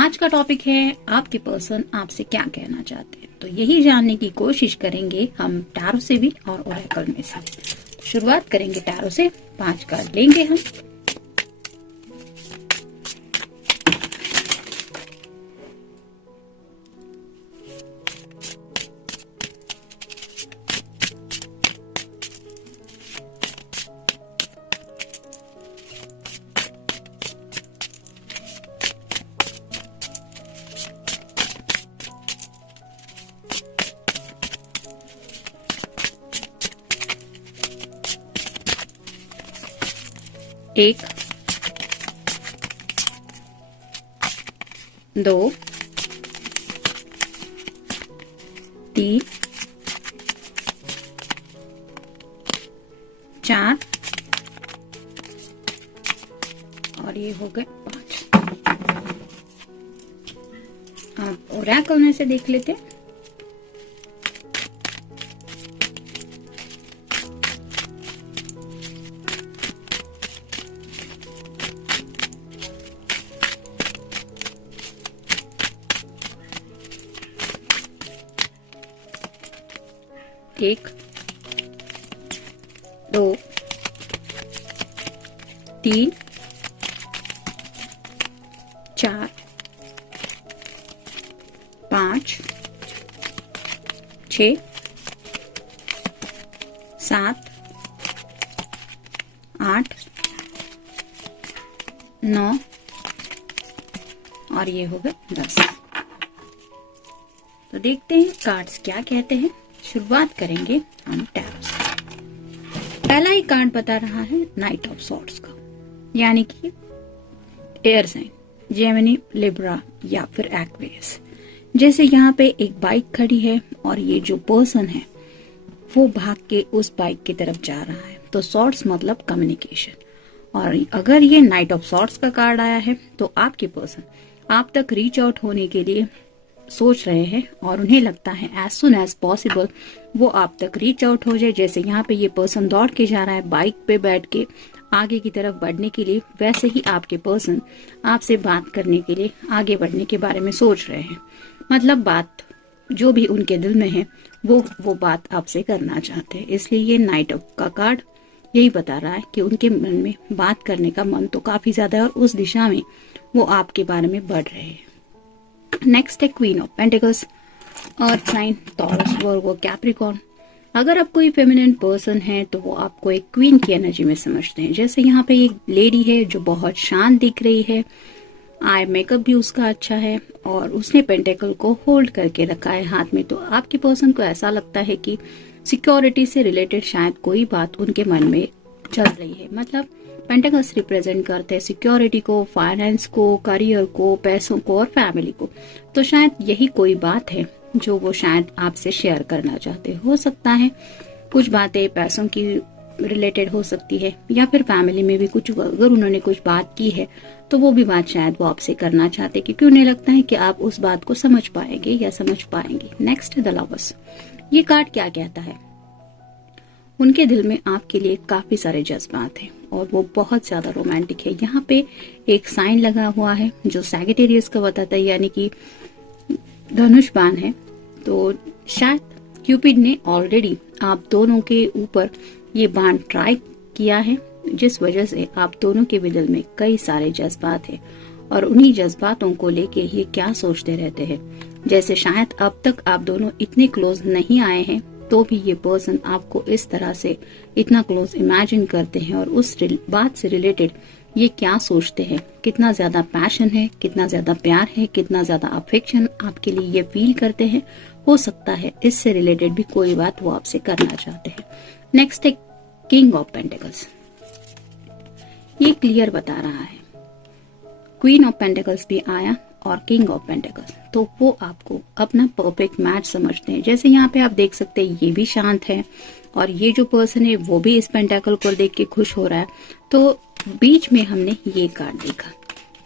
आज का टॉपिक है आपके पर्सन आपसे क्या कहना चाहते हैं। तो यही जानने की कोशिश करेंगे हम टैरो से भी और ओरेकल में से। शुरुआत करेंगे टैरो से। 5 कार्ड लेंगे हम। एक, 2, 3, 4 और ये हो गए 5। अब ओरेकल में से देख लेते हैं। एक, 2, 3, 4, 5, 6, 7, 8, 9 और ये हो गए 10। तो देखते हैं कार्ड्स क्या कहते हैं। शुरुआत करेंगे हम टैरो से। पहला ही कार्ड बता रहा है नाइट ऑफ सॉर्ड्स का, यानी कि एयर साइन, जेमिनी, लिब्रा या फिर एक्वेरियस। जैसे यहाँ पे एक बाइक खड़ी है और ये जो पर्सन है वो भाग के उस बाइक की तरफ जा रहा है। तो सॉर्ड्स मतलब कम्युनिकेशन। और अगर ये नाइट ऑफ सॉर्ड्स का कार्ड आया है तो आपके पर्सन आप तक रीच आउट होने के लिए सोच रहे हैं और उन्हें लगता है एज सुन एज पॉसिबल वो आप तक रीच आउट हो जाए। जैसे यहाँ पे ये पर्सन दौड़ के जा रहा है बाइक पे बैठ के आगे की तरफ बढ़ने के लिए, वैसे ही आपके पर्सन आपसे बात करने के लिए आगे बढ़ने के बारे में सोच रहे हैं। मतलब बात जो भी उनके दिल में है वो बात आपसे करना चाहते हैं। इसलिए ये नाइट ऑफ का कार्ड यही बता रहा है कि उनके मन में बात करने का मन तो काफी ज्यादा है और उस दिशा में वो आपके बारे में बढ़ रहे हैं। नेक्स्ट है queen of pentacles, earth sign, Taurus, Virgo, Capricorn. अगर आप कोई फेमिनिन पर्सन है तो वो आपको एक क्वीन की एनर्जी में समझते हैं। जैसे यहाँ पे एक लेडी है जो बहुत शांत दिख रही है, आई मेकअप भी उसका अच्छा है और उसने पेंटिकल को होल्ड करके रखा है हाथ में। तो आपके पर्सन को ऐसा लगता है कि सिक्योरिटी से रिलेटेड शायद कोई बात उनके मन में चल रही है। मतलब पेंटिकल्स रिप्रेजेंट करते हैं सिक्योरिटी को, फाइनेंस को, करियर को, पैसों को और फैमिली को। तो शायद यही कोई बात है जो वो शायद आपसे शेयर करना चाहते हो सकता है। कुछ बातें पैसों की रिलेटेड हो सकती है या फिर फैमिली में भी कुछ अगर उन्होंने कुछ बात की है तो वो भी बात शायद वो आपसे करना चाहते हैं, क्योंकि उन्हें लगता है कि आप उस बात को समझ पाएंगे या समझ पाएंगे। Next the lovers. ये कार्ड क्या कहता है? उनके दिल में आपके लिए काफी सारे जज्बात हैं और वो बहुत ज्यादा रोमांटिक है। यहाँ पे एक साइन लगा हुआ है जो सैगिटेरियस का बताता है, यानी कि धनुष बाण है। तो शायद क्यूपिड ने ऑलरेडी आप दोनों के ऊपर ये बाण ट्राई किया है, जिस वजह से आप दोनों के भी दिल में कई सारे जज्बात हैं और उन्हीं जज्बातों को लेके ये क्या सोचते रहते हैं। जैसे शायद अब तक आप दोनों इतने क्लोज नहीं आए हैं तो भी ये पर्सन आपको इस तरह से इतना क्लोज इमेजिन करते हैं और उस बात से रिलेटेड ये क्या सोचते हैं, कितना ज्यादा पैशन है, कितना ज्यादा प्यार है, कितना ज्यादा अफेक्शन आपके लिए ये फील करते हैं। हो सकता है इससे रिलेटेड भी कोई बात वो आपसे करना चाहते हैं। नेक्स्ट है किंग ऑफ पेंटिकल्स। ये क्लियर बता रहा है, क्वीन ऑफ पेंटिकल्स भी आया और किंग ऑफ पेंटिकल्स, तो वो आपको अपना परफेक्ट मैच समझते हैं। जैसे यहाँ पे आप देख सकते हैं ये भी शांत है और ये जो पर्सन है वो भी इस पेंटाकल को देख के खुश हो रहा है। तो बीच में हमने ये कार्ड देखा,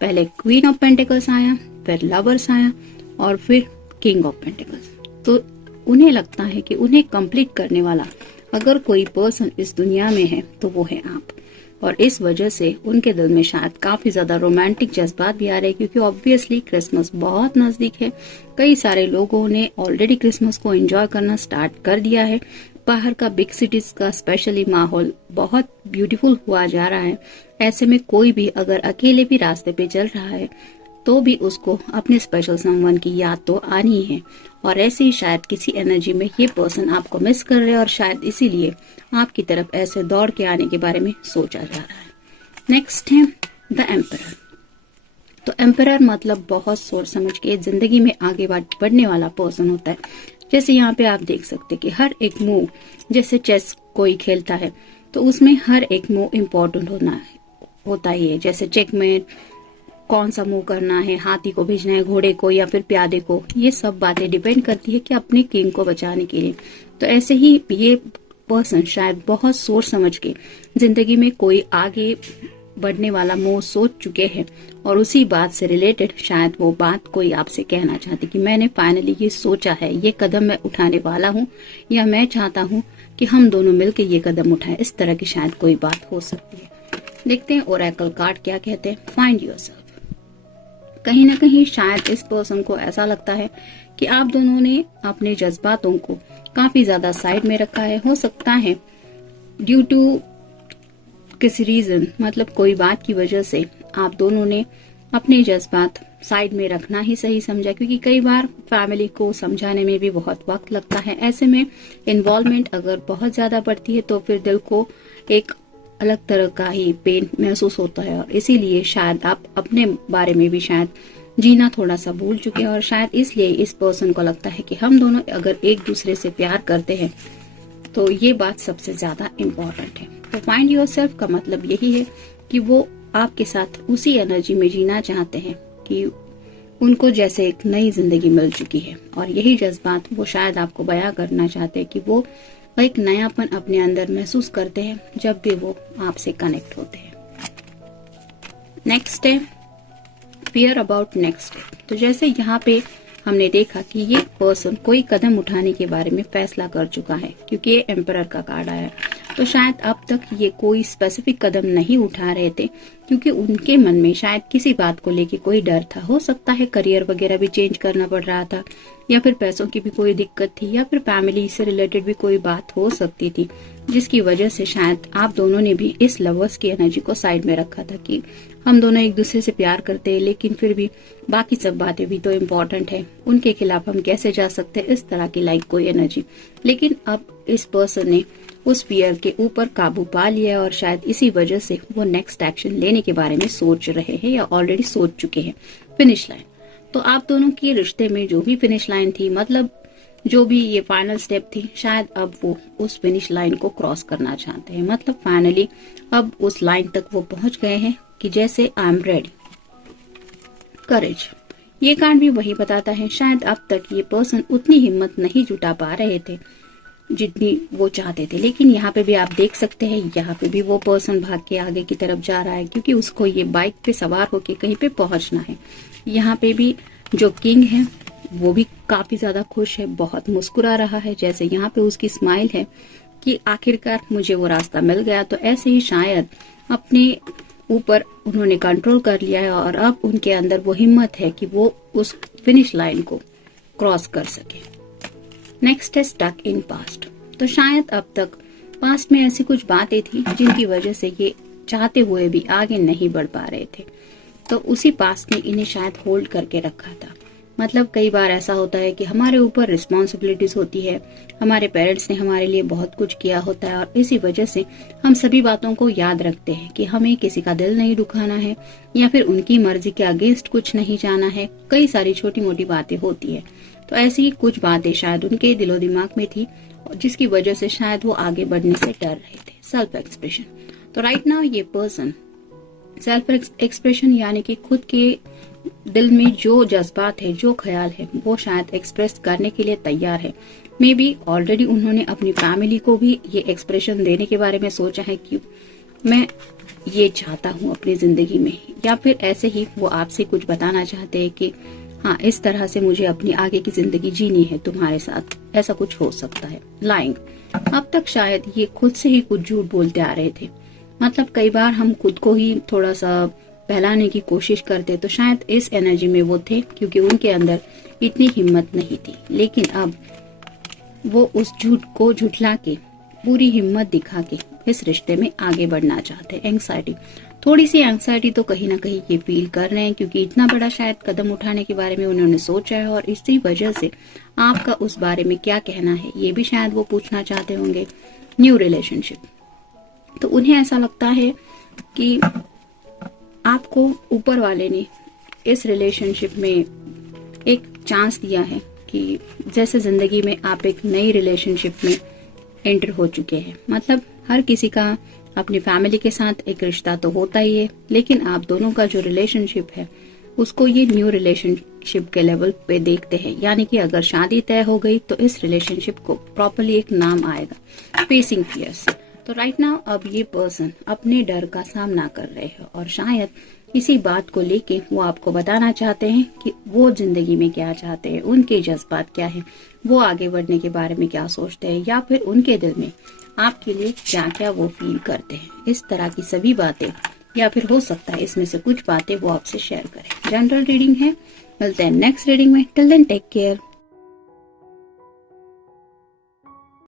पहले क्वीन ऑफ पेंटिकल्स आया, फिर लवर्स आया और फिर किंग ऑफ पेंटिकल्स। तो उन्हें लगता है कि उन्हें कंप्लीट करने वाला अगर कोई पर्सन इस दुनिया में है तो वो है आप। और इस वजह से उनके दिल में शायद काफी ज्यादा रोमांटिक जज्बात भी आ रहे हैं, क्योंकि ऑब्वियसली क्रिसमस बहुत नजदीक है। कई सारे लोगों ने ऑलरेडी क्रिसमस को एंजॉय करना स्टार्ट कर दिया है। बाहर का बिग सिटीज का स्पेशली माहौल बहुत ब्यूटीफुल हुआ जा रहा है। ऐसे में कोई भी अगर अकेले भी रास्ते पे चल रहा है तो भी उसको अपने स्पेशल समवन की याद तो आनी है, और ऐसे ही शायद किसी एनर्जी में ये पर्सन आपको मिस कर रहे हैं और शायद इसीलिए आपकी तरफ ऐसे दौड़ के आने के बारे में सोचा जा रहा है। नेक्स्ट है द एम्परर। तो एम्परर मतलब बहुत सोच समझ के जिंदगी में आगे बढ़ने वाला पर्सन होता है। जैसे यहाँ पे आप देख सकते कि हर एक मूव, जैसे चेस कोई खेलता है तो उसमें हर एक मूव इम्पोर्टेंट होता ही है। जैसे चेकमेट, कौन सा मूव करना है, हाथी को भेजना है, घोड़े को या फिर प्यादे को, ये सब बातें डिपेंड करती है कि अपने किंग को बचाने के लिए। तो ऐसे ही ये पर्सन शायद बहुत सोच समझ के जिंदगी में कोई आगे बढ़ने वाला मूव सोच चुके हैं, और उसी बात से रिलेटेड शायद वो बात कोई आपसे कहना चाहती कि मैंने फाइनली ये सोचा है, ये कदम मैं उठाने वाला हूँ, या मैं चाहता हूँ कि हम दोनों मिलकर ये कदम उठाएं। इस तरह की शायद कोई बात हो सकती है। देखते हैं ओरेकल कार्ड क्या कहते हैं। Find yourself. कहीं ना कहीं शायद इस पर्सन को ऐसा लगता है कि आप दोनों ने अपने जज्बातों को काफी ज्यादा साइड में रखा है। हो सकता है ड्यू टू किसी रीजन, मतलब कोई बात की वजह से आप दोनों ने अपने जज्बात साइड में रखना ही सही समझा, क्योंकि कई बार फैमिली को समझाने में भी बहुत वक्त लगता है। ऐसे में इन्वॉल्वमेंट अगर बहुत ज्यादा बढ़ती है तो फिर दिल को एक अलग तरह का ही पेन महसूस होता है, और इसीलिए शायद आप अपने बारे में भी शायद जीना थोड़ा सा भूल चुके हैं, और शायद इसलिए इस पर्सन को लगता है कि हम दोनों अगर एक दूसरे से प्यार करते हैं तो ये बात सबसे ज्यादा इम्पोर्टेंट है। तो फाइंड योरसेल्फ का मतलब यही है कि वो आपके साथ उसी एनर्जी में जीना चाहते हैं कि उनको जैसे एक नई जिंदगी मिल चुकी है, और यही जज्बात वो शायद आपको बयां करना चाहते हैं कि वो एक नयापन अपने अंदर महसूस करते हैं जब भी वो आपसे कनेक्ट होते हैं। नेक्स्ट है फियर अबाउट नेक्स्ट। तो जैसे यहाँ पे हमने देखा कि ये पर्सन कोई कदम उठाने के बारे में फैसला कर चुका है, क्योंकि ये एम्परर का कार्ड आया है। तो शायद अब तक ये कोई स्पेसिफिक कदम नहीं उठा रहे थे, क्योंकि उनके मन में शायद किसी बात को लेके कोई डर था। हो सकता है करियर वगैरह भी चेंज करना पड़ रहा था, या फिर पैसों की भी कोई दिक्कत थी, या फिर फैमिली से रिलेटेड भी कोई बात हो सकती थी, जिसकी वजह से शायद आप दोनों ने भी इस लवर्स की एनर्जी को साइड में रखा था कि हम दोनों एक दूसरे से प्यार करते हैं, लेकिन फिर भी बाकी सब बातें भी तो इम्पोर्टेंट है, उनके खिलाफ हम कैसे जा सकते हैं, इस तरह की लाइक कोई एनर्जी। लेकिन अब इस पर्सन ने उस फियर के ऊपर काबू पा लिया, और शायद इसी वजह से वो नेक्स्ट एक्शन लेने के बारे में सोच रहे हैं या ऑलरेडी सोच चुके हैं। Finish line. तो आप दोनों के रिश्ते में जो भी फिनिश लाइन थी, मतलब जो भी ये फाइनल स्टेप थी, शायद अब वो उस फिनिश लाइन को क्रॉस करना चाहते हैं। मतलब फाइनली अब उस लाइन तक वो पहुंच गए हैं कि जैसे आई एम रेडी। करेज। ये कार्ड भी वही बताता है, शायद अब तक ये पर्सन उतनी हिम्मत नहीं जुटा पा रहे थे जितनी वो चाहते थे, लेकिन यहाँ पे भी आप देख सकते हैं, यहाँ पे भी वो पर्सन भाग के आगे की तरफ जा रहा है, क्योंकि उसको ये बाइक पे सवार होके कहीं पे पहुंचना है। यहाँ पे भी जो किंग है वो भी काफी ज्यादा खुश है, बहुत मुस्कुरा रहा है, जैसे यहाँ पे उसकी स्माइल है कि आखिरकार मुझे वो रास्ता मिल गया। तो ऐसे ही शायद अपने ऊपर उन्होंने कंट्रोल कर लिया है, और अब उनके अंदर वो हिम्मत है कि वो उस फिनिश लाइन को क्रॉस कर सके। नेक्स्ट है स्टक इन पास्ट। तो शायद अब तक पास्ट में ऐसी कुछ बातें थी जिनकी वजह से ये चाहते हुए भी आगे नहीं बढ़ पा रहे थे, तो उसी पास्ट ने इन्हें शायद होल्ड करके रखा था। मतलब कई बार ऐसा होता है कि हमारे ऊपर रिस्पॉन्सिबिलिटीज होती है, हमारे पेरेंट्स ने हमारे लिए बहुत कुछ किया होता है, और इसी वजह से हम सभी बातों को याद रखते हैं कि हमें किसी का दिल नहीं दुखाना है, या फिर उनकी मर्जी के अगेंस्ट कुछ नहीं जाना है। कई सारी छोटी मोटी बातें होती है, तो ऐसी ही कुछ बातें शायद उनके दिलो दिमाग में थी, जिसकी वजह से शायद वो आगे बढ़ने से डर रहे थे। Self expression. तो राइट नाउ ये पर्सन सेल्फ एक्सप्रेशन यानी कि खुद के दिल में जो जज्बात है, जो ख्याल है, वो शायद एक्सप्रेस करने के लिए तैयार है। मे बी ऑलरेडी उन्होंने अपनी फैमिली को भी ये एक्सप्रेशन देने के बारे में सोचा है कि मैं ये चाहता हूँ अपनी जिंदगी में, या फिर ऐसे ही वो आपसे कुछ बताना चाहते हैं कि हाँ, इस तरह से मुझे अपनी आगे की जिंदगी जीनी है तुम्हारे साथ, ऐसा कुछ हो सकता है। लाइंग। अब तक शायद ये खुद से ही कुछ झूठ बोलते आ रहे थे, मतलब कई बार हम खुद को ही थोड़ा सा बहलाने की कोशिश करते, तो शायद इस एनर्जी में वो थे क्योंकि उनके अंदर इतनी हिम्मत नहीं थी। लेकिन अब वो उस झूठ को झुठला के, पूरी हिम्मत दिखा के इस रिश्ते में आगे बढ़ना चाहते हैं। एंग्जाइटी, थोड़ी सी एंग्जाइटी तो कहीं ना कहीं ये फील कर रहे हैं क्योंकि इतना बड़ा शायद कदम उठाने के बारे में उन्होंने सोचा है, और इसी वजह से आपका उस बारे में क्या कहना है ये भी शायद वो पूछना चाहते होंगे। न्यू रिलेशनशिप, तो उन्हें ऐसा लगता है कि आपको ऊपर वाले ने इस रिलेशनशिप में एक चांस दिया है कि जैसे जिंदगी में आप एक नई रिलेशनशिप में एंटर हो चुके हैं। मतलब हर किसी का अपनी फैमिली के साथ एक रिश्ता तो होता ही है, लेकिन आप दोनों का जो रिलेशनशिप है उसको ये न्यू रिलेशनशिप के लेवल पे देखते हैं। यानी कि अगर शादी तय हो गई तो इस रिलेशनशिप को प्रॉपरली एक नाम आएगा, फेसिंग फियर्स। तो राइट नाउ अब ये पर्सन अपने डर का सामना कर रहे हैं और शायद इसी बात को लेके वो आपको बताना चाहते हैं कि वो जिंदगी में क्या चाहते हैं, उनके जज्बात क्या है, वो आगे बढ़ने के बारे में क्या सोचते हैं, या फिर उनके दिल में आपके लिए क्या क्या वो फील करते हैं। इस तरह की सभी बातें, या फिर हो सकता है इसमें से कुछ बातें वो आपसे शेयर करें। जनरल रीडिंग है, मिलते हैं नेक्स्ट रीडिंग में। Till then take care.